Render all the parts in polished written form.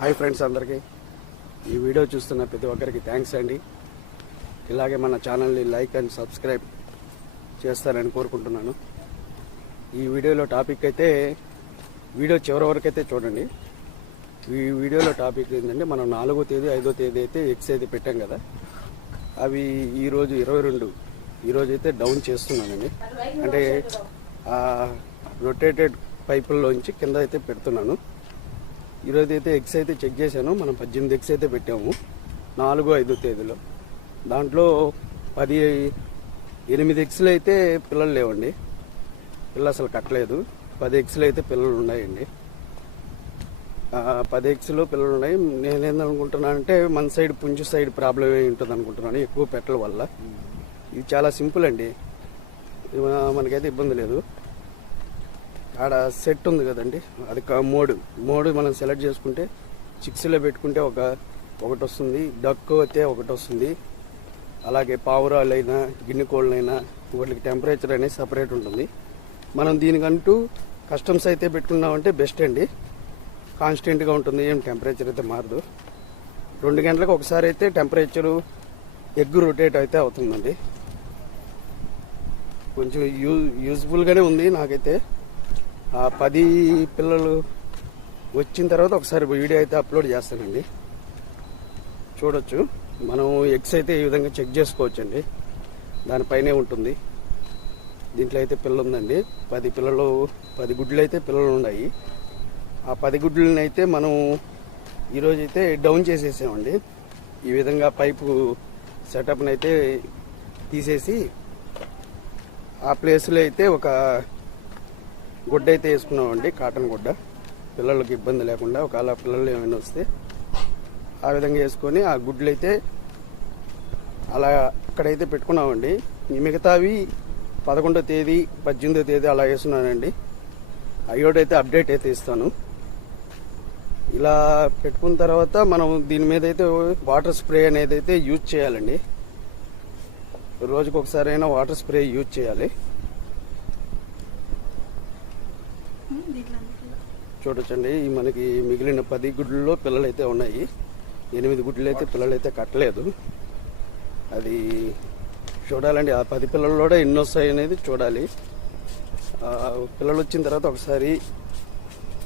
Hi friends, అందరికీ ఈ video చూస్తున్న ప్రతి ఒక్కరికి థ్యాంక్స్ అండి. ఇలాగే మన ఛానల్ని లైక్ అండ్ సబ్స్క్రైబ్ చేస్తారని కోరుకుంటున్నాను. ఈ వీడియోలో టాపిక్ అయితే వీడియో చివరి వరకు అయితే చూడండి. ఈ వీడియోలో టాపిక్ ఏంటంటే మనం 4వ తేదీ 5వ తేదీ అయితే ఎగ్స్ అయితే పెట్టాం కదా, అవి ఈరోజు 22 ఈరోజు అయితే డౌన్ చేస్తున్నానండి. అంటే రొటేటెడ్ పైపుల్లోంచి కింద అయితే పెడుతున్నాను. ఈరోజు అయితే ఎగ్స్ అయితే చెక్ చేశాను. మనం 18 ఎగ్స్ అయితే పెట్టాము 4, 5 తేదీలో. దాంట్లో 8 ఎగ్స్లు అయితే పిల్లలు లేవండి, పిల్లలు అసలు కట్టలేదు. 10 ఎగ్స్లు అయితే పిల్లలు ఉన్నాయండి. 10 ఎగ్స్లో పిల్లలు ఉన్నాయి. నేనేందనుకుంటున్నానంటే మన సైడ్ పుంజు సైడ్ ప్రాబ్లం ఏమి ఉంటుంది అనుకుంటున్నాను, ఎక్కువ పెట్టల వల్ల. ఇది చాలా సింపుల్ అండి, మనకైతే ఇబ్బంది లేదు. ఆడ సెట్ ఉంది కదండి, అది మోడ్ మనం సెలెక్ట్ చేసుకుంటే చిక్స్లో పెట్టుకుంటే ఒకటి వస్తుంది, డక్ అయితే ఒకటి వస్తుంది. అలాగే పావురాలైనా గిన్నె కోళ్ళైనా వాటికి టెంపరేచర్ అనేది సపరేట్ ఉంటుంది. మనం దీనికంటూ కస్టమ్స్ అయితే పెట్టుకున్నామంటే బెస్ట్ అండి, కాన్స్టెంట్గా ఉంటుంది, ఏం టెంపరేచర్ అయితే మారదు. 2 గంటలకు ఒకసారి అయితే టెంపరేచరు ఎగ్ రొటేట్ అయితే అవుతుందండి. కొంచెం యూజ్ఫుల్గానే ఉంది నాకైతే. 10 పిల్లలు వచ్చిన తర్వాత ఒకసారి వీడియో అయితే అప్లోడ్ చేస్తానండి, చూడొచ్చు. మనం ఎగ్స్ అయితే ఈ విధంగా చెక్ చేసుకోవచ్చండి, దానిపైనే ఉంటుంది. దీంట్లో అయితే పిల్లలు ఉందండి, 10 గుడ్లు అయితే పిల్లలు ఉన్నాయి. ఆ 10 గుడ్లని అయితే మనం ఈరోజు అయితే డౌన్ చేసేసామండి. ఈ విధంగా పైపు సెటప్ని అయితే తీసేసి ఆ ప్లేస్లో అయితే ఒక గుడ్డ అయితే వేసుకున్నామండి, కాటన్ గుడ్డ, పిల్లలకి ఇబ్బంది లేకుండా. ఒకవేళ పిల్లలు ఏమైనా వస్తే ఆ విధంగా వేసుకొని ఆ గుడ్లు అయితే అలా అక్కడైతే పెట్టుకున్నామండి. మిగతావి 11వ తేదీ 18వ తేదీ అలా వేస్తున్నానండి. అయ్యోడైతే అప్డేట్ అయితే ఇస్తాను. ఇలా పెట్టుకున్న తర్వాత మనం దీని మీద అయితే వాటర్ స్ప్రే అనేది అయితే యూజ్ చేయాలండి. రోజుకు ఒకసారి అయినా వాటర్ స్ప్రే యూజ్ చేయాలి. చూడొచ్చండి, మనకి మిగిలిన 10 గుడ్లలో పిల్లలు అయితే ఉన్నాయి. 8 గుడ్లు అయితే పిల్లలు అయితే కట్టలేదు. అది చూడాలండి, ఆ 10 పిల్లల్లో ఎన్ని వస్తాయి అనేది చూడాలి. పిల్లలు వచ్చిన తర్వాత ఒకసారి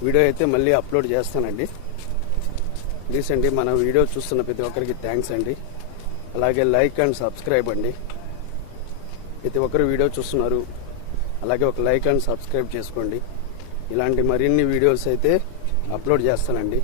వీడియో అయితే మళ్ళీ అప్లోడ్ చేస్తానండి. ప్లీజ్ అండి, మన వీడియో చూస్తున్న ప్రతి ఒక్కరికి థ్యాంక్స్ అండి. అలాగే లైక్ అండ్ సబ్స్క్రైబ్ అండి. ప్రతి ఒక్కరు వీడియో చూస్తున్నారు, అలాగే ఒక లైక్ అండ్ సబ్స్క్రైబ్ చేసుకోండి. ఇలాంటి మరిన్ని వీడియోస్ అయితే అప్లోడ్ చేస్తానండి.